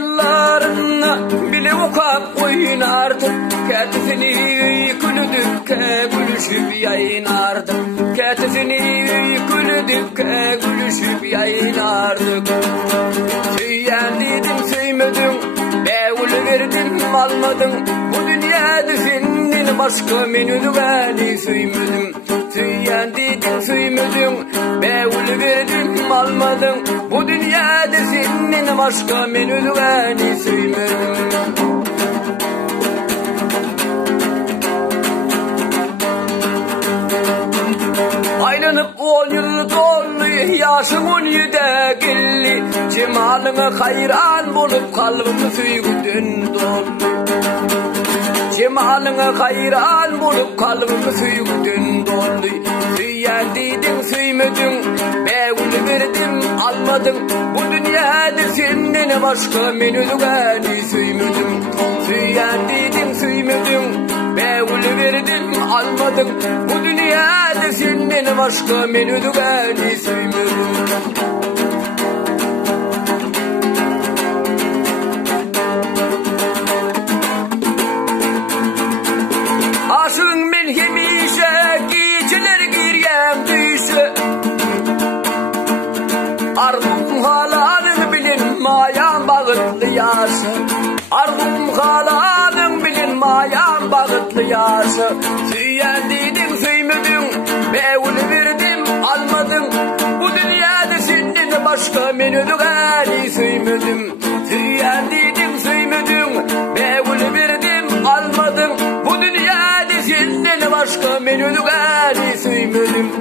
yıllarına bile ukap oynardı. Ketifini külüdük gülüşüp yayınardı. Ketifini külüdük gülüşüp yayınardı. Süyen dedim söymedim, devul verdin almadın. Bu dünyada senin başka menü beni söymedim. Süyen dedim söymedim, devul verdin almadın. Bu dünyada senin başka menü beni söymedim. Aylanıp 10 yıl doldu, yaşım 17'e geldi. Cemalına hayran bulup kalbim süygüden doldu. Cemalına hayran bulup kalbim süygüden doldu. Süyen dedim söymedim, bevul verdim almadım. Bu dünyada senin başka menü beni söymedim. Süyen dedim söymedim, bevul verdim almadım. Bu dünyada senin başka menü beni söymedim. Aşığın ben hemişe geceler girem düşe. Arzum halanın bilin mayan bağıtlı yaşa. Arzum halanın bilin mayan bağıtlı yaşa. Süyen dedim söymedim, bevul verdim almadım. Bu dünyada senin başka menü beni söymedim. Süyen dedim söymedim, bevul verdim almadım. Bu dünyada senin başka menü beni söymedim.